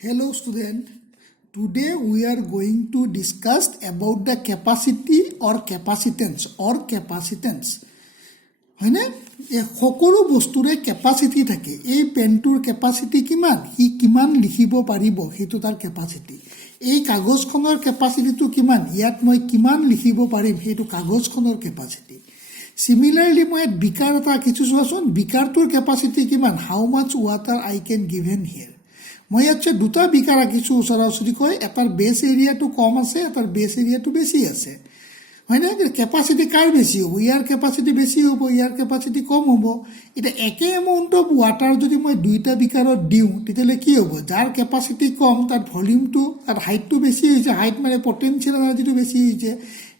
Hello student, today we are going to discuss about the capacity or capacitance হয়নে এই সকলো বস্তুৰে capacity থাকে এই পেনটোৰ ক্যাপাসিটি কিমান ই কিমান লিখিব পাৰিব হেতু তাৰ ক্যাপাসিটি এই কাগজখনৰ ক্যাপাসিটিটো কিমান ইয়াত মই কিমান লিখিব পাৰিম হেতু কাগজখনৰ ক্যাপাসিটি Similarly, মই বিকাৰ এটা কিছু চোৱাচোন বিকাৰটোৰ ক্যাপাসিটি কিমান হাউ মাচ ওয়াটাৰ আই ক্যান গিভেন হিয়াৰ মই ইয়াতে দুটা বিকাৰ ৰাখিছো ওচৰা-ওচৰি কৈ এটাৰ বেস এৰিয়াটো কম আছে এটাৰ বেস এৰিয়াটো বেছি আছে হয়নে ক্যাপাসিটি কাৰ বেছি হ'ব ইয়াৰ ক্যাপাসিটি বেছি হ'ব ইয়াৰ ক্যাপাসিটি কম হ'ব এটা একে এমাউন্ট অফ ওয়াটাৰ যদি মই দুইটা বিকাৰত দিউ তেতিয়ালে কি হ'ব যাৰ ক্যাপাসিটি কম তাৰ ভলিউমটো তাৰ হাইটটো বেছি হৈছে হাইট মানে পটেনশিয়াল এনাৰ্জিটো বেছি হৈছে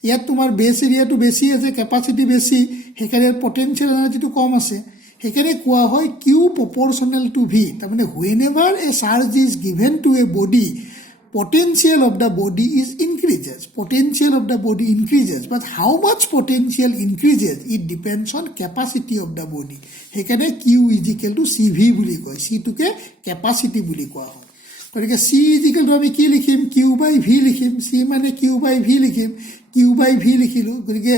ইয়াত তোমাৰ বেস এৰিয়াটো বেছি আছে ক্যাপাসিটি বেছি হেকাৰে পটেনশিয়াল এনাৰ্জিটো কম আছে হেকাৰে কোৱা হয় q proportional to v তাৰ মানে whenever a charge is given to a body potential of the body is increases but how much potential increases it depends on capacity of the body হেকাৰে q is equal to cv বুলি কয় c to K capacity বুলি কোৱা হয় গতিকে c is equal to আমি কি লিখিম q by v লিখিম c মানে q by v লিখিম q by v লিখিলো গতিকে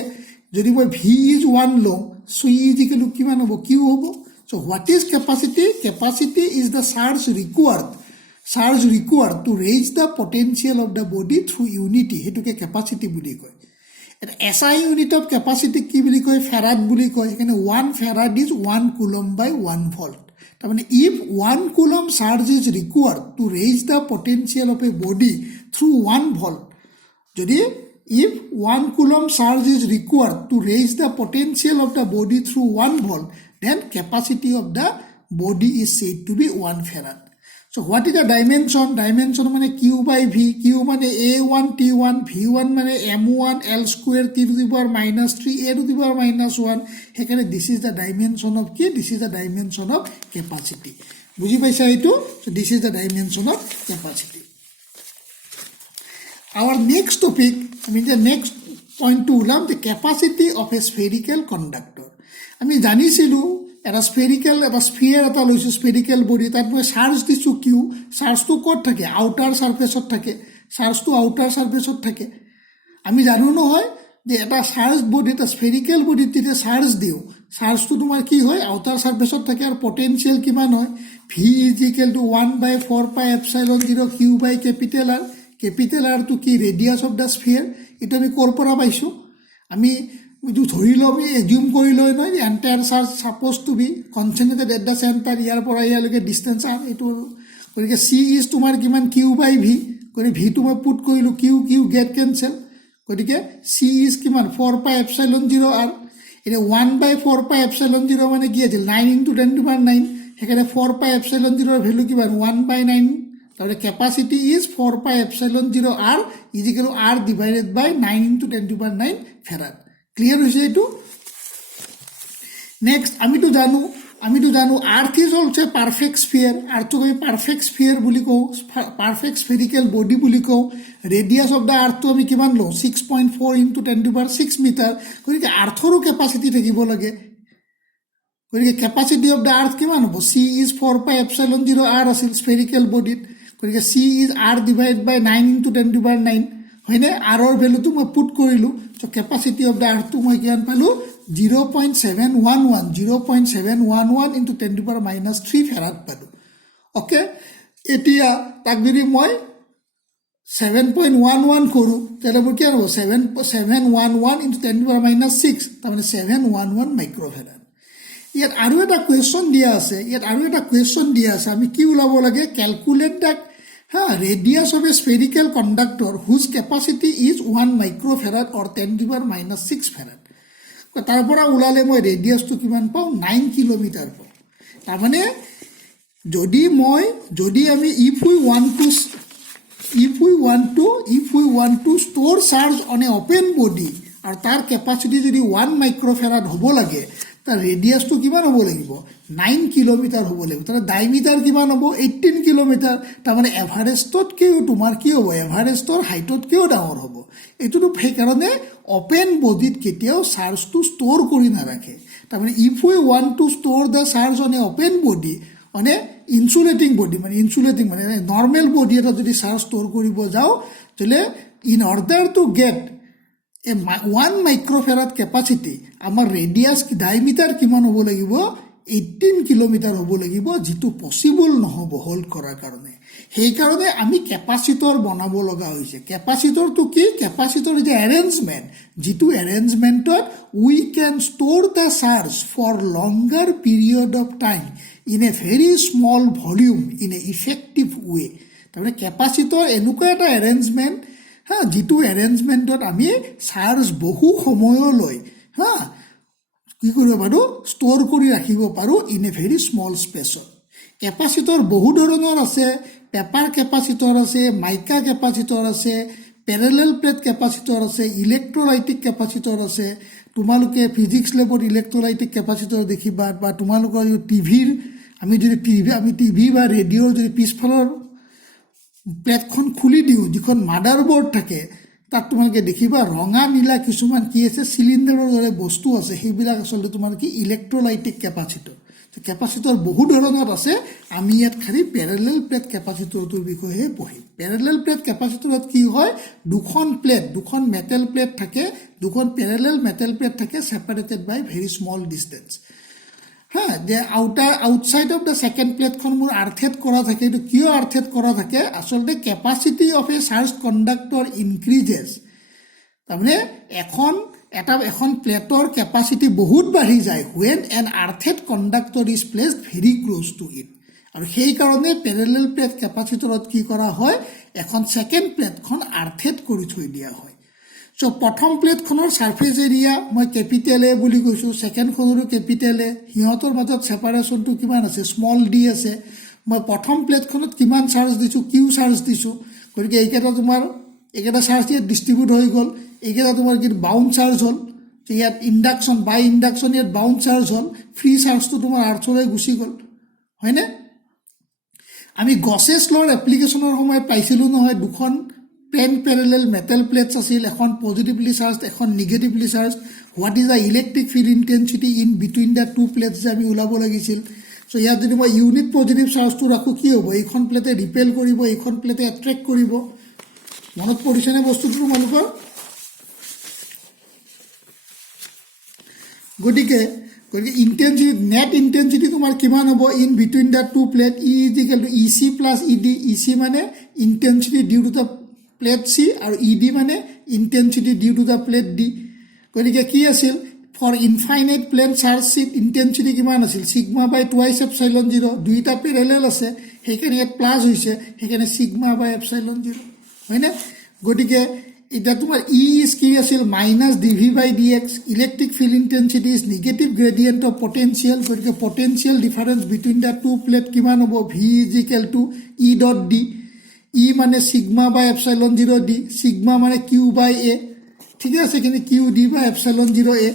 যদি মই v is 1 লওঁ so e is equal to কিমান হ'ব q হ'ব so what is capacity is the charge required to raise the potential of the body through unity হেতুকে capacity বুলি কয় এটা SI unit of capacity কি বুলি কয় farad বুলি কয় এখানে 1 farad is 1 coulomb by 1 volt তাৰ মানে if 1 coulomb charge is required to raise the potential of a body through 1 volt যদি if 1 coulomb charge is required to raise the potential of the body through 1 volt then capacity of the body is said to be 1 farad so what is the dimension মানে q by v q মানে a1 t1 v1 মানে m1 l square t to the power minus 3 a to the power minus 1 হেকানে this is the dimension of কি this is the dimension of capacity বুজি পাইছা এটো so this is the dimension of capacity our next topic the next point to ulam the capacity of a spherical conductor আমি জানিছিলো এটা spherical এটা sphere এটা লৈছো স্ফেরিক্যাল বডি তাত মই চার্জ দিছো কিউ চার্জটো কত থাকে আউটার সারফেসত থাকে চার্জটো আউটার সারফেসত থাকে আমি জানো নহয় যে এটা চার্জ বডি এটা স্ফেরিক্যাল বডি তিতে চার্জ দিও চার্জটো তোমাৰ কি হয় আউটার সারফেসত থাকে আর পটেনশিয়াল কিমান হয় v = 1/4 pi epsilon 0 q by capital r to কি রেডিয়াস অফ দা স্ফিয়ার এটা আমি কৰপৰা পাইছো আমি do ধৰি লও আমি এজিউম কৰি লই নহয় entire charge suppose to be concentrated at the centre ইয়াৰ পৰা ইয়ালৈকে ডিসটেন্স আৰ এটো গতিকে c ইজ তোমাৰ কিমান q by v গতিকে v টো মই পুট কৰিলো q গেট কেনসেল গতিকে c ইজ কিমান 4 pi epsilon 0 r এটা 1/4 pi epsilon 0 মানে কি আছিল 9 * 10⁹ হেকানে 4 pi epsilon 0 এর ভ্যালু কিমান 1/9 তাহলে capacity is 4 pi epsilon 0 r is equal to r divided by 9 * 10⁹ farad clear হইছে এটো নেক্সট আমি তো জানো earth is also perfect sphere earth আমি পারফেক্ট স্ফিয়ার বুলি কও পারফেক্ট স্ফেরিক্যাল বডি বুলি কও রেডিয়াস অফ দা আর্থ আমি কিমান লো 6.4 * 10⁶ মিটার গতিকে আৰ্থৰো ক্যাপাসিটি থাকিব লাগে গতিকে ক্যাপাসিটি অফ দা আর্থ কিমান হ'ব c is 4 pi epsilon 0 r আছিল স্ফেরিক্যাল বডিত গতিকে c is r divide by 9 * 10⁹ হয়নে r ৰ ভ্যালুটো মই পুট কৰিলো so capacity of the earth to মই কিমান পালো 0.711 into 10⁻³ farad পালো ওকে এতিয়া তাক যদি মই 7.11 কৰো তাহলে মোৰ কি হ'ব 711 into 10⁻⁶ তাৰ মানে 711 মাইক্ৰোফ্যাৰাড ইয়াত আৰু এটা কোৱেশ্চন দিয়া আছে আমি কি উলাব লাগে calculate the radius of a spherical conductor whose capacity is 1 microfarad or 10⁻⁶ farad তাৰপৰা উলালে মই ৰেডিয়াস তো কিমান পাও 9 কিলোমিটাৰ পাও তাৰ মানে যদি আমি if we want to store charge on a open body আৰু তাৰ capacity যদি 1 microfarad হ'ব লাগে তাৰ ৰেডিয়াস তো কিমান হ'ব লাগিব 9 কিলোমিটাৰ হ'ব লাগিব তাৰ ডায়ামিটাৰ কিমান হ'ব 18 কিলোমিটাৰ তাৰ মানে এভাৰেজত কেও তোমাৰ কি হ'ব এভাৰেজৰ হাইটত কেও ডাঙৰ হ'ব এটোটো সেই কাৰণে ওপেন বডিত কেতিয়াও চাৰ্জ টু ষ্টৰ কৰি নাৰাখে তাৰ মানে if we want to store the charge on a open body on a insulating body মানে নৰ্মেল বডি এটা যদি চাৰ্জ ষ্ট'ৰ কৰিব যাওঁ তেতিয়াহ'লে in order to get a 1 microfarad capacity আমাৰ ৰেডিয়াছ ডায়মিটাৰ কিমান হ'ব লাগিব 18 কিলোমিটাৰ হ'ব লাগিব যিটো পচিবল নহ'ব হোল্ড কৰাৰ কাৰণে সেইকাৰণে আমি কেপাচিটৰ বনাব লগা হৈছে কেপাচিটৰটো কি কেপাচিটৰ যে এৰেঞ্জমেণ্ট যিটো এৰেঞ্জমেণ্টত we can store the charge for longer period of time in a very small volume in a effective way তাৰমানে কেপাচিটৰ এনেকুৱা এটা এৰেঞ্জমেণ্ট যিটো এৰেঞ্জমেণ্টত আমি চাৰ্জ বহু সময়লৈ কি কৰিব পাৰোঁ ষ্ট'ৰ কৰি ৰাখিব পাৰোঁ ইন এ ভেৰি স্মল স্পেচত কেপাচিটৰ বহু ধৰণৰ আছে পেপাৰ কেপাচিটৰ আছে মাইকা কেপাচিটৰ আছে পেৰেলেল প্লেট কেপাচিটৰ আছে ইলেক্ট্ৰলাইটিক কেপাচিটৰ আছে তোমালোকে ফিজিক্স লেবত ইলেক্ট্ৰলাইটিক কেপাচিটৰ দেখিবা বা তোমালোকৰ টিভিৰ আমি টিভি বা ৰেডিঅ'ৰ যদি পিছফালৰ প্লেটখন খুলি দিওঁ যিখন মাডাৰবৰ্ড থাকে তাত তোমালোকে দেখিবা ৰঙা নীলা কিছুমান কি আছে চিলিণ্ডাৰৰ দৰে বস্তু আছে সেইবিলাক আচলতে তোমাৰ কি ইলেক্ট্ৰলাইটিক কেপাচিটৰ কেপাচিটৰ বহু ধৰণৰ আছে আমি ইয়াত খালি পেৰেলেল প্লেট কেপাচিটৰটোৰ বিষয়ে পঢ়িম পেৰেলেল প্লেট কেপাচিটৰত কি হয় দুখন মেটেল প্লেট থাকে দুখন পেৰেলেল মেটেল প্লেট থাকে ছেপাৰেটেড বাই ভেৰি স্মল ডিষ্টেঞ্চ যে আউটসাইড অফ দ্য ছেকেণ্ড প্লেটখন মোৰ আৰ্থেড কৰা থাকে এইটো কিয় আৰ্থেড কৰা থাকে আচলতে capacity of a charge conductor increases তাৰমানে এখন প্লেটৰ কেপাচিটি বহুত বাঢ়ি যায় when an earthed conductor is placed very close to it আৰু সেইকাৰণে পেৰেলেল প্লেট কেপাচিটৰত কি কৰা হয় এখন ছেকেণ্ড প্লেটখন আৰ্থেড কৰি থৈ দিয়া হয় চ' প্ৰথম প্লেটখনৰ ছাৰ্ফেচ এৰিয়া মই কেপিটেল এ বুলি কৈছোঁ ছেকেণ্ডখনৰো কেপিটেল এ সিহঁতৰ মাজত ছেপাৰেশ্যনটো কিমান আছে স্মল ডি আছে মই প্ৰথম প্লেটখনত কিমান চাৰ্জ দিছোঁ কিউ চাৰ্জ দিছোঁ গতিকে এইকেইটা চাৰ্জ ইয়াত ডিষ্ট্ৰিবিউট হৈ গ'ল এইকেইটা তোমাৰ কি বাউণ্ড চাৰ্জ হ'ল ইয়াত ইণ্ডাকশ্যন বাই ইণ্ডাকশ্যন ইয়াত বাউণ্ড চাৰ্জ হ'ল ফ্ৰী চাৰ্জটো তোমাৰ আৰ্থলৈ গুচি গ'ল হয়নে আমি গছেছ ল'ৰ এপ্লিকেশ্যনৰ সময়ত পাইছিলোঁ নহয় দুখন পেৰেলেল মেটেল প্লেটছ আছিল এখন পজিটিভলি চাৰ্জ এখন negatively charge what is the electric field intensity in between the two plates যে আমি ওলাব লাগিছিল চ' ইয়াত যদি মই ইউনিট পজিটিভ চাৰ্জটো ৰাখোঁ কি হ'ব এইখন প্লেটে ৰিপেল কৰিব এইখন প্লেটে এট্ৰেক্ট কৰিব মনত পৰিছেনে বস্তুটো তোমালোকৰ গতিকে ইণ্টেনচিটি নেট ইণ্টেনচিটি তোমাৰ কিমান হ'ব in between the two plate E is equal to E C plus E D E C মানে intensity due to the plate C আৰু ই ডি মানে intensity due to the plate D গতিকে কি আছিল for infinite plane charge sheet intensity কিমান আছিল sigma by twice epsilon zero' দুইটা parallel আছে সেইকাৰণে ইয়াত প্লাছ হৈছে সেইকাৰণে ছিগমা বাই এপচাইলন জিৰ' হয়নে গতিকে এতিয়া তোমাৰ ই ইজ কি আছিল minus D V by D X electric field intensity is negative gradient of potential গতিকে potential difference between the two plate কিমান হ'ব V is equal to E dot D E মানে sigma by epsilon zero' D sigma মানে Q by A ঠিকে আছে কিন্তু Q D by epsilon zero' A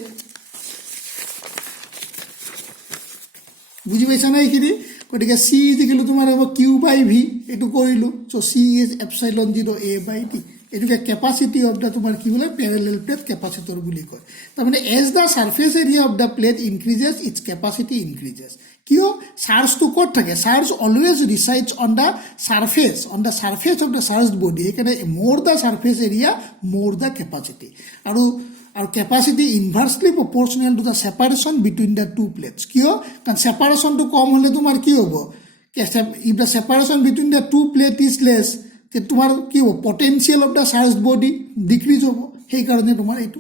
বুজি পাইছা নাই এইখিনি গতিকে চি ইজ ইকুৱেল টু তোমাৰ হ'ব কিউ বাই ভি এইটো কৰিলোঁ so' C is epsilon zero' A by D এইটোকে কেপাচিটি অফ দ্য তোমাৰ কি বোলে পেৰেলেল প্লেট কেপাচিটৰ বুলি কয় তাৰমানে as the surface area of the plate increases its capacity increases কিয় চাৰ্জটো ক'ত থাকে charge always resides on the surface of the charge body সেইকাৰণে more the surface area more the capacity আৰু capacity inversely proportional to the separation between the two plates কিয় কাৰণ ছেপাৰেশ্যনটো কম হ'লে তোমাৰ কি হ'ব if the separation between the two plate is less তোমাৰ কি হ'ব potential of the charge body decrease হ'ব সেইকাৰণে তোমাৰ এইটো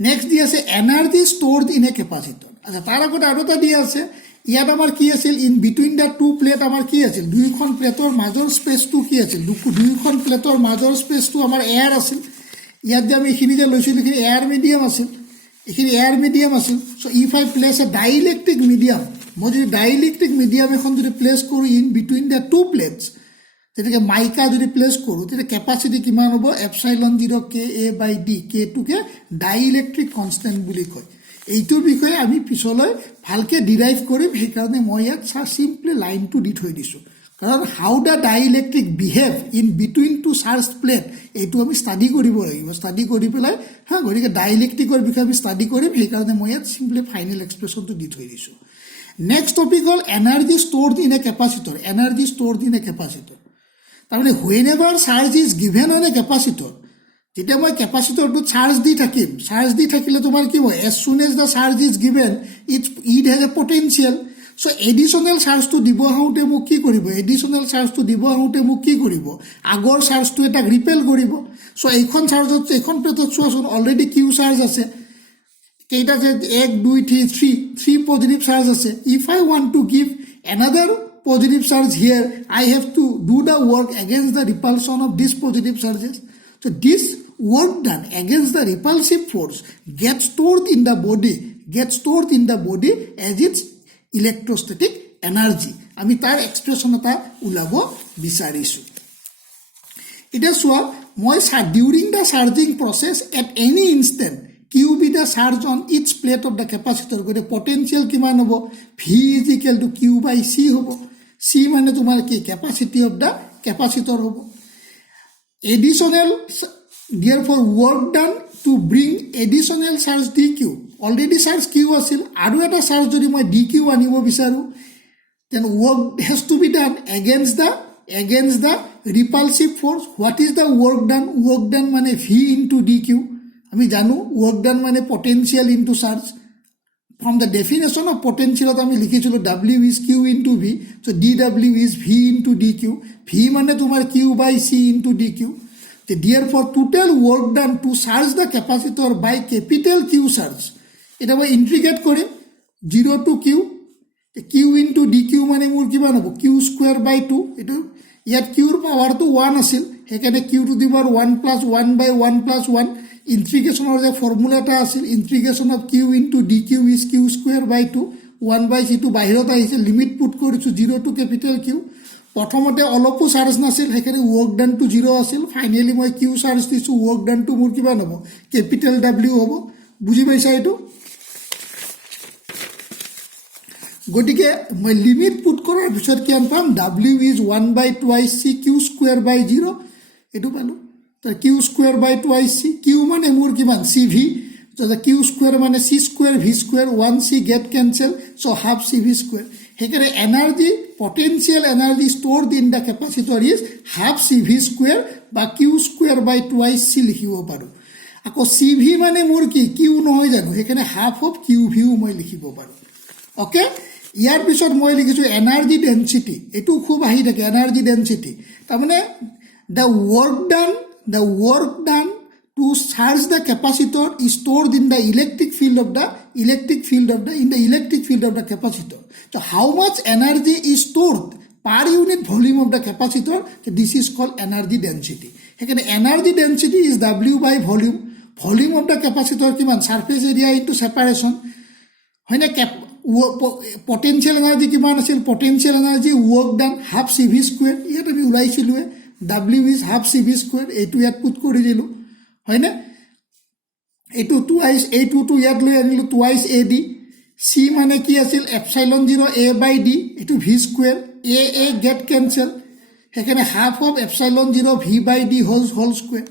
নেক্সট দি আছে energy stored in a capacitor আচ্ছা তাৰ আগত আৰু এটা দি আছে ইয়াত আমাৰ কি আছিল in between the two plate আমাৰ কি আছিল দুয়োখন প্লেটৰ মাজৰ স্পেচটো কি আছিল দুয়োখন প্লেটৰ মাজৰ স্পেচটো আমাৰ এয়াৰ আছিল ইয়াত যে আমি এইখিনি যে লৈছিলোঁ এইখিনি এয়াৰ মিডিয়াম আছিল so' if I place a dielectric medium মই যদি ডাইইলেক্ট্ৰিক মিডিয়াম এখন যদি প্লেচ কৰোঁ in between the two plates যেনেকৈ মাইকা যদি প্লেচ কৰোঁ তেতিয়া কেপাচিটি কিমান হ'ব epsilon zero' K A by D কেটোকে ডাইইলেক্ট্ৰিক কনষ্টেণ্ট বুলি কয় এইটোৰ বিষয়ে আমি পিছলৈ ভালকৈ ডিৰাইভ কৰিম সেইকাৰণে মই ইয়াত চিম্পলি লাইনটো দি থৈ দিছোঁ কাৰণ how the dielectric behave in between two charge plate এইটো আমি ষ্টাডি কৰিব লাগিব ষ্টাডি কৰি পেলাই গতিকে ডাইইলেক্ট্ৰিকৰ বিষয়ে আমি ষ্টাডি কৰিম সেইকাৰণে মই ইয়াত চিম্পলি ফাইনেল এক্সপ্ৰেশ্যনটো দি থৈ দিছোঁ নেক্সট টপিক হ'ল energy stored in a capacitor, energy stored in a capacitor. তাৰমানে whenever charge is given on a capacitor, যেতিয়া মই কেপাচিটৰটো চাৰ্জ দি থাকিম, চাৰ্জ দি থাকিলে তোমাৰ কি হয়, as soon as the charge is given it has a potential. So' additional চাৰ্জটো দিব আহোঁতে মোক কি কৰিব, এডিশ্যনেল চাৰ্জটো দিব আহোঁতে মোক কি কৰিব, আগৰ চাৰ্জটো এটা ৰিপেল কৰিব। চ' এইখন চাৰ্জত, এইখন প্লেটত চোৱাচোন অলৰেডি কিউ চাৰ্জ আছে, কেইটা আছে, 1 2 3 3 পজিটিভ চাৰ্জ আছে। If I want to give another positive charge here, I have to do the work against the repulsion of these positive charges. So this work done against the repulsive force gets stored in the body as its electrostatic energy. আমি তাৰ expression এটা ওলাব বিচাৰিছোঁ। এতিয়া চোৱা, মই during the charging process at any instant Q be the charge on its plate of the capacitor, গতিকে potential কিমান হ'ব, V is equal to Q by C হ'ব। চি মানে তোমাৰ কি, কেপাচিটি অফ দ্য কেপাচিটৰ হ'ব। Additional therefore work done to bring additional charge d Q, already charge Q আছিল, আৰু এটা চাৰ্জ যদি মই ডি কিউ আনিব বিচাৰোঁ, then work has to be done against the repulsive force. What is the work done, work done মানে V into D Q. আমি জানো ৱৰ্ক ডান মানে potential into charge. From the definition of potential আমি লিখিছিলোঁ W is Q into V, so dW is V into dQ, V মানে তোমাৰ Q by C into dQ. Therefore total work done to charge the capacitor by capital Q charge, এটা মই ইন্টিগ্ৰেট কৰিম 0 to Q, Q into dQ মানে মোৰ কিমান হ'ব, Q square by 2, এইটো ইয়াত Qৰ পাৱাৰটো 1 আছিল, সেইকাৰণে Q to the power 1 plus 1 by 1 plus 1, ইন্টিগ্ৰেশ্যনৰ যে ফৰ্মুলা এটা আছিল, integration of Q into D Q is Q square by 2, 1 by সিটো বাহিৰত আহিছে, লিমিট পুট কৰিছোঁ 0 টু কেপিটেল কিউ। প্ৰথমতে অলপো চাৰ্জ নাছিল, সেইকাৰণে ৱৰ্ক ডানটো 0 আছিল, ফাইনেলি মই কিউ চাৰ্জ দিছোঁ, ৱৰ্ক ডানটো মোৰ কিমান হ'ব, কেপিটেল ডাব্লিউ হ'ব। বুজি পাইছা এইটো? গতিকে মই লিমিট পুট কৰাৰ পিছত কিমান পাম, W is 1 by 2 C Q square by 0, এইটো পালোঁ। Q square by 2 C, Q মানে মোৰ কিমান, চি ভি, কিউ স্কুৱেৰ মানে C square V square, 1 C get cancel, so' half C V square. সেইকাৰণে energy, potential energy stored in the capacitor is half C V square বা Q square by 2 C লিখিব পাৰোঁ। আকৌ C V মানে মোৰ কি, Q নহয় জানো, সেইকাৰণে হাফ অফ কিউ ভিও মই লিখিব পাৰোঁ। অ'কে, ইয়াৰ পিছত মই লিখিছোঁ এনাৰ্জি ডেঞ্চিটি, এইটো খুব আহি থাকে, এনাৰ্জি ডেঞ্চিটি তাৰমানে the work done to charge the capacitor is stored in the electric field of the capacitor. So how much energy is stored per unit volume of the capacitor? So this is called energy density. Again, energy density is W by volume. Volume of the capacitor kiman, surface area into separation. When a potential energy kiman asil, potential energy work done half CV square. Yet আমি ওলাইছিলোঁ W is half CV square, এইটো ইয়াত put কৰি দিলোঁ, হয়নে? এইটো twice, এইটোতো ইয়াত লৈ আনিলোঁ টুৱাইচ এ ডি। চি মানে কি আছিল, এপচাইলন 0 এ বাই ডি, এইটো V square, A get cancel, সেইকাৰণে half of epsilon 0 V by d whole square,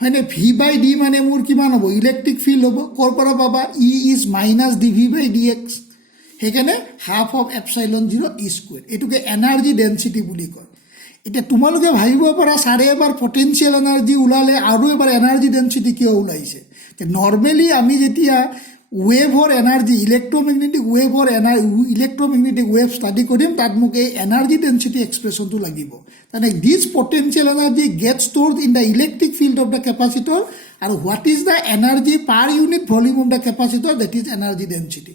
হয়নে? ভি বাই ডি মানে মোৰ কিমান হ'ব, ইলেক্ট্ৰিক ফিল্ড হ'ব, ক'ৰ পৰা পাবা, E is minus D V by D X, সেইকাৰণে half of epsilon 0 E square, এইটোকে এনাৰ্জি ডেঞ্চিটি বুলি কয়। এতিয়া তোমালোকে ভাবিব পাৰা, ছাৰে এবাৰ পটেঞ্চিয়েল এনাৰ্জি ওলালে আৰু এবাৰ এনাৰ্জি ডেঞ্চিটি কিয় ওলাইছে? নৰ্মেলি আমি যেতিয়া ৱেভৰ এনাৰ্জি, ইলেক্ট্ৰমেগনেটিক ৱেভ ষ্টাডি কৰিম, তাত মোক এই এনাৰ্জি ডেঞ্চিটি এক্সপ্ৰেশ্যনটো লাগিব। তাৰমানে this potential energy get stored in the electric field of the capacitor, আৰু what is the energy per unit volume of the capacitor, that is energy density.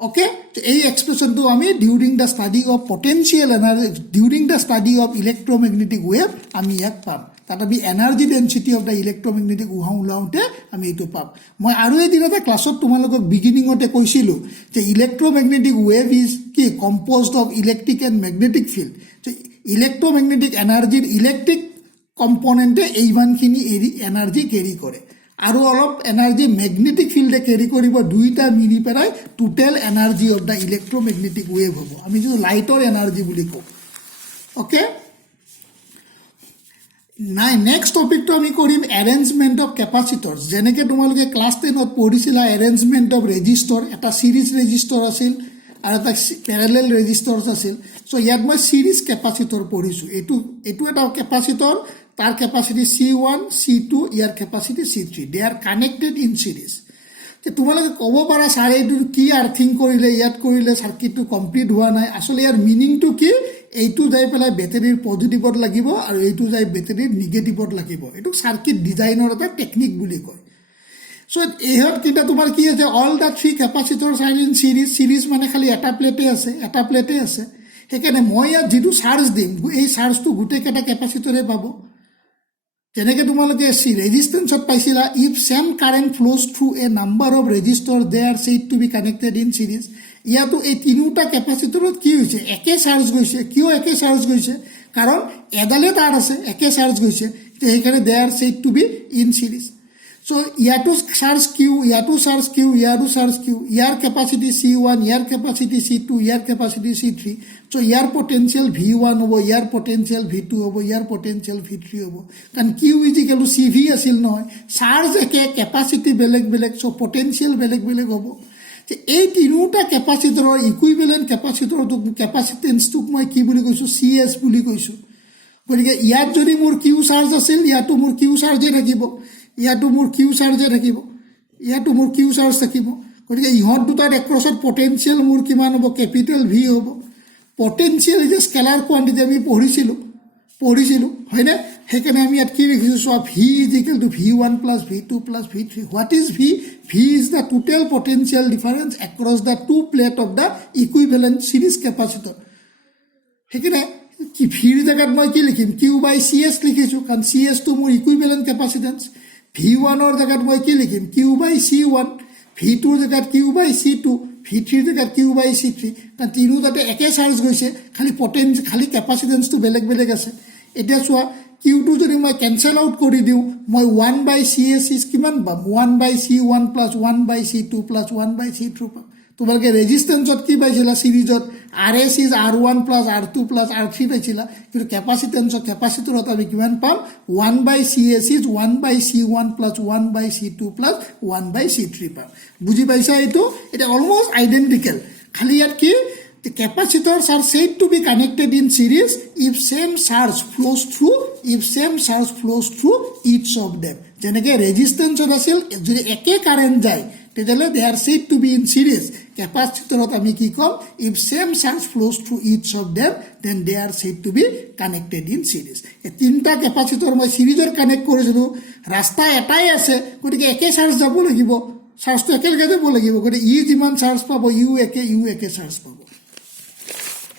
Okay, এই এক্সপ্ৰেশ্যনটো আমি during the study of potential energy, during the study of electromagnetic wave আমি ইয়াক পাম। তাত আমি energy density of the electromagnetic ওলাওঁতে আমি এইটো পাম। মই আৰু এদিন এটা ক্লাছত তোমালোকক বিগিনিঙতে কৈছিলোঁ যে ইলেক্ট্ৰমেগনেটিক ৱেভ ইজ কি, composed of electric and magnetic field. Electromagnetic এনাৰ্জিৰ ইলেক্ট্ৰিক কম্পনেণ্টে ইমানখিনি এনাৰ্জি কেৰি কৰে, আৰু অলপ এনাৰ্জি মেগনেটিক ফিল্ডে কেৰি কৰিব, দুইটা মিলি পেলাই total energy of the electromagnetic wave হ'ব, আমি যিটো লাইটৰ এনাৰ্জি বুলি কওঁ। অ'কে, নাই, নেক্সট টপিকটো আমি কৰিম এৰেঞ্জমেণ্ট অফ কেপাচিটৰ্ছ। যেনেকৈ তোমালোকে ক্লাছ 10ত পঢ়িছিলা এৰেঞ্জমেণ্ট অফ ৰেজিষ্টৰ, এটা ছিৰিজ ৰেজিষ্টৰ আছিল আৰু এটা পেৰেলেল ৰেজিষ্টৰ্ছ আছিল চ' ইয়াত মই চিৰিজ কেপাচিটৰ পঢ়িছোঁ এইটো এটা কেপাচিটৰ তাৰ কেপাচিটি C1 C2 ইয়াৰ capacity C3 they are connected in series তোমালোকে ক'ব পাৰা ছাৰ এইটো কি আৰ্থিং কৰিলে ইয়াত কৰিলে চাৰ্কিটটো কমপ্লিট হোৱা নাই আচলতে ইয়াৰ মিনিংটো কি এইটো যাই পেলাই বেটেৰীৰ পজিটিভত লাগিব আৰু এইটো যাই বেটেৰীৰ নিগেটিভত লাগিব এইটো চাৰ্কিট ডিজাইনৰ এটা টেকনিক বুলি কয় চ' ইহঁত কেইটা তোমাৰ কি আছে all the three capacitors are in series মানে খালি এটা প্লেটে আছে সেইকাৰণে মই ইয়াত যিটো চাৰ্জ দিম এই চাৰ্জটো গোটেইকেইটা কেপাচিটৰে পাব যেনেকৈ তোমালোকে ৰেজিষ্টেঞ্চত পাইছিলা if same current flows through a number of resistor they are said to be connected in series ইয়াতো এই তিনিওটা কেপাচিটৰত কি হৈছে একে চাৰ্জ গৈছে কিয় একে চাৰ্জ গৈছে কাৰণ এডালে তাৰ আছে একে চাৰ্জ গৈছে সেইকাৰণে they are said to be in series so' ইয়াতো চাৰ্জ কিউ ইয়াতো চাৰ্জ কিউ ইয়াৰো চাৰ্জ কিউ ইয়াৰ কেপাচিটি C1 ইয়াৰ কেপাচিটি C2 ইয়াৰ কেপাচিটি C3 চ' ইয়াৰ পটেঞ্চিয়েল V1 হ'ব ইয়াৰ পটেঞ্চিয়েল V2 হ'ব ইয়াৰ পটেঞ্চিয়েল V3 হ'ব কাৰণ কিউ ইজিকেলটো CV আছিল নহয় চাৰ্জ একে কেপাচিটি বেলেগ বেলেগ চ' পটেঞ্চিয়েল বেলেগ বেলেগ হ'ব যে এই তিনিওটা কেপাচিটৰৰ ইকুইভেলেণ্ট কেপাচিটেঞ্চটোক মই কি বুলি কৈছোঁ CS বুলি কৈছোঁ গতিকে ইয়াত যদি মোৰ কিউ চাৰ্জ আছিল ইয়াতো মোৰ কিউ চাৰ্জে থাকিব ইয়াতো মোৰ কিউ চাৰ্জে থাকিব ইয়াতো মোৰ কিউ চাৰ্জ থাকিব গতিকে ইহঁত দুটাৰ এক্ৰছত পটেঞ্চিয়েল মোৰ কিমান হ'ব কেপিটেল V হ'ব পটেঞ্চিয়েল যে স্কেলাৰ কোৱান্টিটি আমি পঢ়িছিলোঁ হয়নে সেইকাৰণে আমি ইয়াত কি লিখিছোঁ চোৱা V is equal to V1 plus V2 plus V3 what is V is the total potential difference across the two plate of the equivalent series capacitor সেইকাৰণে কি ভিৰ জেগাত মই কি লিখিম কিউ বাই CS লিখিছোঁ কাৰণ CSটো মোৰ ইকুইভেলেণ্ট কেপাচিটেঞ্চ V1ৰ জেগাত মই কি লিখিম কিউ বাই C1 V2ৰ জেগাত কিউ বাই C2 V3ৰ জেগাত কিউ বাই C3 কাৰণ তিনিও যাতে একে চাৰ্জ গৈছে খালি কেপাচিটেঞ্চটো বেলেগ বেলেগ আছে এতিয়া চোৱা কিউটো যদি মই কেঞ্চেল আউট কৰি দিওঁ মই 1 বাই CS কিমান পাম 1 by C1 plus 1 by C2 plus 1 by C3 পাম তোমালোকে ৰেজিষ্টেঞ্চত কি পাইছিলা চিৰিজত RS is R1 plus R2 plus R3 পাইছিলা কিন্তু কেপাচিটৰত আমি কিমান পাম 1 by CS is 1 by C1 plus 1 by C2 plus 1 by C3 পাম বুজি পাইছা এইটো এটা অলমষ্ট আইডেণ্টিকেল খালি ইয়াত কি the capacitors are said to be connected in series if same charge flows through each of them যেনেকৈ ৰেজিষ্টেঞ্চত আছিল যদি একে কাৰেণ্ট যায় তেতিয়াহ'লে they are said to be in series কেপাচিটৰত আমি কি ক'ম if same charge flows through each of them then they are said to be connected in series এই তিনিটা কেপাচিটৰ মই চিৰিজৰ কানেক্ট কৰিছিলোঁ ৰাস্তা এটাই আছে গতিকে একে চাৰ্জ যাব লাগিব চাৰ্জটো একেলগে যাব লাগিব গতিকে ই যিমান চাৰ্জ পাব ইউ একে চাৰ্জ পাব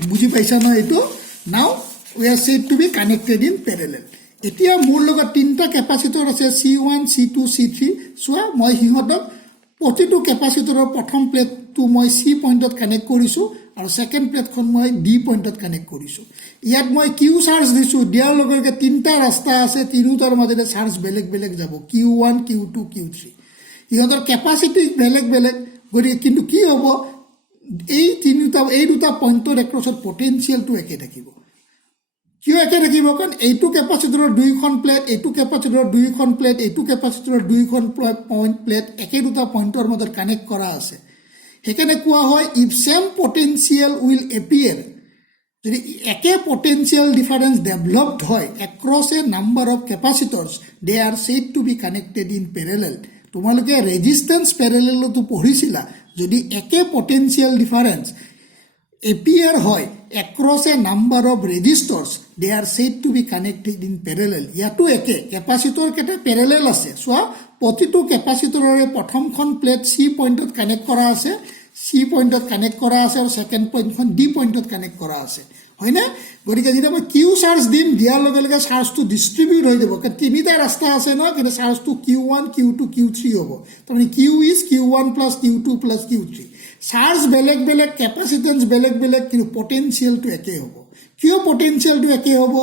বুজি পাইছা ন এইটো now we are said to be connected in parallel এতিয়া মোৰ লগত তিনিটা কেপাচিটৰ আছে C1 C2 C3 চোৱা মই সিহঁতক প্ৰতিটো কেপাচিটৰৰ প্ৰথম প্লেটটো মই C পইণ্টত কানেক্ট কৰিছোঁ আৰু ছেকেণ্ড প্লেটখন মই D পইণ্টত কানেক্ট কৰিছোঁ ইয়াত মই কিউ চাৰ্জ দিছোঁ দিয়াৰ লগে লগে তিনিটা ৰাস্তা আছে তিনিওটাৰ মাজতে চাৰ্জ বেলেগ বেলেগ যাব Q1 Q2 Q3 ইহঁতৰ কেপাচিটি বেলেগ বেলেগ গতিকে কিন্তু কি হ'ব এই দুটা পইণ্টৰ এক্ৰছত পটেঞ্চিয়েলটো একে থাকিব কিয় একে থাকিব কাৰণ এইটো কেপাচিটৰৰ দুইখন প্লেট এইটো কেপাচিটৰৰ দুইখন প্লেট এইটো কেপাচিটৰৰ দুইখন প্লেট একে দুটা পইণ্টৰ মাজত কানেক্ট কৰা আছে সেইকাৰণে কোৱা হয় if same potential will appear যদি একে পটেঞ্চিয়েল ডিফাৰেঞ্চ ডেভেলপড হয় across a number of capacitors they are said to be connected in parallel তোমালোকে ৰেজিষ্টেঞ্চ পেৰেলেলতো পঢ়িছিলা যদি একে পটেঞ্চিয়েল ডিফাৰেঞ্চ এপিয়াৰ হয় across a number of resistors they are said to be connected in parallel ইয়াতো একে capacitor কেইটা parallel আছে চোৱা প্ৰতিটো কেপাচিটৰৰে প্ৰথমখন প্লেট C পইণ্টত কানেক্ট কৰা আছে আৰু ছেকেণ্ড পইণ্টখন D পইণ্টত কানেক্ট কৰা আছে হয়নে গতিকে যেতিয়া মই কিউ চাৰ্জ দিম দিয়াৰ লগে লগে চাৰ্জটো ডিষ্ট্ৰিবিউট হৈ যাব কাৰণ তিনিটা ৰাস্তা আছে ন কিন্তু চাৰ্জটো Q1 Q2 Q3 হ'ব তাৰমানে Q is Q1 plus Q2 plus Q3 charge বেলেগ বেলেগ কেপাচিটেঞ্চ বেলেগ বেলেগ কিন্তু পটেঞ্চিয়েলটো একে হ'ব কিয় পটেঞ্চিয়েলটো একে হ'ব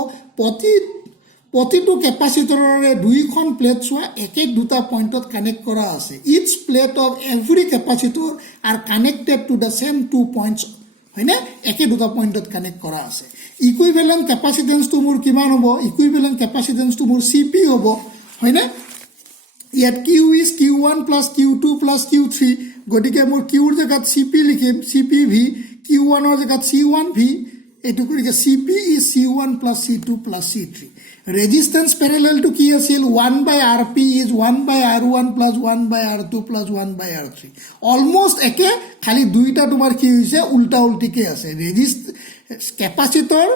প্ৰতিটো কেপাচিটৰৰে দুইখন প্লেট চোৱা একে দুটা পইণ্টত কানেক্ট কৰা আছে each plate of every capacitor are connected to the same two points হয়নে একে দুটা পইণ্টত কানেক্ট কৰা আছে ইকুইভেলেণ্ট কেপাচিটেঞ্চটো মোৰ কিমান হ'ব ইকুইভেলেণ্ট কেপাচিটেঞ্চটো মোৰ CP হ'ব হয়নে ইয়াত Q is Q1 plus Q2 plus Q3 গতিকে মোৰ কিউৰ জেগাত CP লিখিম CPV Q1 জেগাত C1V এইটো গতিকে CP is C1 plus C2 plus C3 resistance পেৰেলেলটো কি আছিল 1/RP is 1/R1 plus 1/R2 plus 1/R3 almost একে খালি দুইটা তোমাৰ কি হৈছে উল্টা উল্টিকে আছে কেপাচিটৰ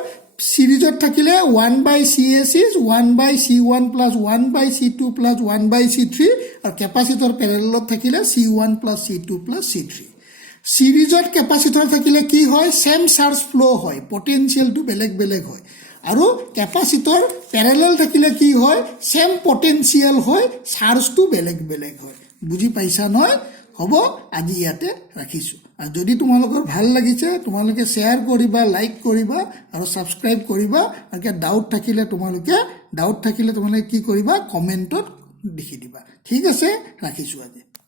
সিরিজত থাকিলে 1/CS is 1/C1 plus 1/C2 plus 1/C3 আৰু কেপাচিটৰ পেৰেলেলত থাকিলে C1 plus C2 plus C3 সিৰিজত capacitor থাকিলে কি হয় সেম চাৰ্জ ফ্লো হয় পটেনশিয়ালটো বেলেগ বেলেগ হয় আৰু কেপাচিটৰ পেৰেলেল থাকিলে কি হয় সেম পটেনশিয়াল হয় চাৰ্জটো বেলেগ বেলেগ হয় বুজি পাইছা নহয় হ'ব আজি ইয়াতে ৰাখিছো আৰু যদি তোমালোকৰ ভাল লাগিছে তোমালোকে শেয়াৰ কৰিবা লাইক কৰিবা আৰু সাবস্ক্ৰাইব কৰিবা আৰু ডাউট থাকিলে তোমালোকে কি কৰিবা কমেন্টত লিখি দিবা ঠিক আছে ৰাখিছো আজি